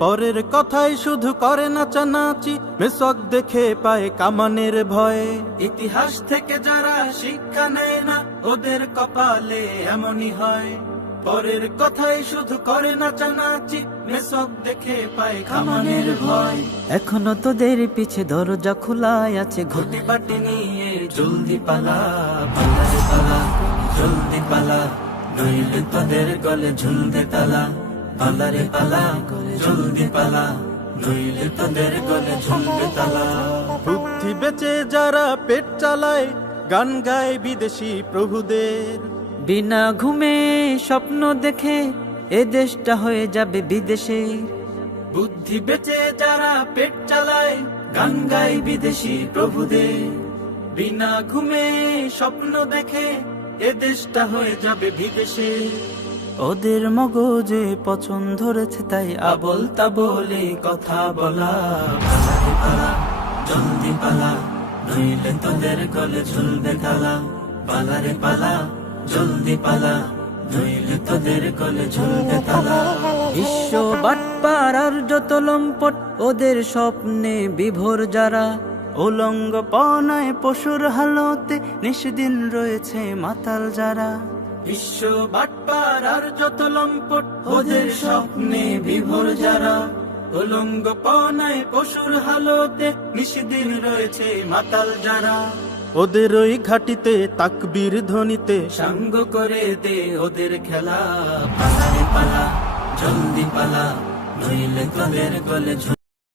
পরের কথাই শুধু করে নাচানাচি, মেসক দেখে পায় কামানের ভয়ে। ইতিহাস থেকে যারা শিক্ষা নেয় না, ওদের কপালে এমনই হয়। পরের কথাই শুধু করে না চানাচি মেসক দেখে পায় কামানের ভয়। এখনও তোদের পিছে দরজা খোলাই আছে, ঘটি বাটি নিয়ে জলদি পালা পালারে পালা, জলদি পালা, নইলে তোদের গলে ঝুলবে তালা। পালারে পালা জলদি পালা নইলে তোদের গলে ঝুলবে তালা। বুদ্ধি বেচে যারা পেট চালায় গান গায় বিদেশি প্রভুদের। বিনা ঘুমে স্বপ্ন দেখে এ দেশটা হয়ে যাবে বিদেশে। বুদ্ধি বেচে যারা পেট চালায় গান গায় বিদেশি প্রভুদের। বিনা ঘুমে স্বপ্ন দেখে এ দেশটা হয়ে যাবে বিদেশে। ওদের মগজে পছন্দ ধরেছে তাই আবল তাবলে কথা বলা। পালা, জলদি পালা, নইলে তোদের গলে ঝুলবে তালা। পালারে পালা, জলদি পালা, নইলে তোদের গলে ঝুলবে তালা। বিশ্ব বাটপার আর যত লম্পট, ওদের স্বপ্নে বিভোর যারা। উলঙ্গ পনায় পশুর হালতে নিষদিন রয়েছে মাতাল যারা। বিশ্ব বাটপার আর যত লম্পট ওদের স্বপ্নে বিভোর যারা। উলঙ্গ পনায় পশুর হালতে নিষদিন রয়েছে মাতাল যারা। ওদের ওই ঘাটিতে তাকবীর ধ্বনিতে সাঙ্গ করে দে ওদের খেলা। পালা জলদি পালা নইলে তোদের গলে